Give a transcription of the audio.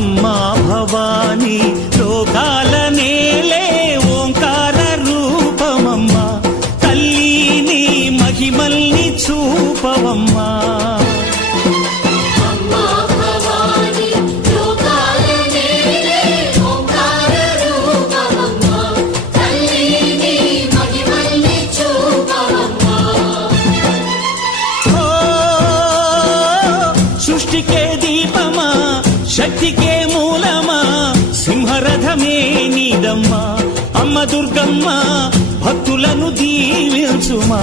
అమ్మా భవానీ లోకాల నేలే ఓంకార రూపమమ్మా తల్లి నీ మహిమల్ని చూపవమ్మా సృష్టికే దీపమా శక్తికే మూలమా సింహరథమే నీదమ్మా అమ్మ దుర్గమ్మ భక్తులను దీవించుమా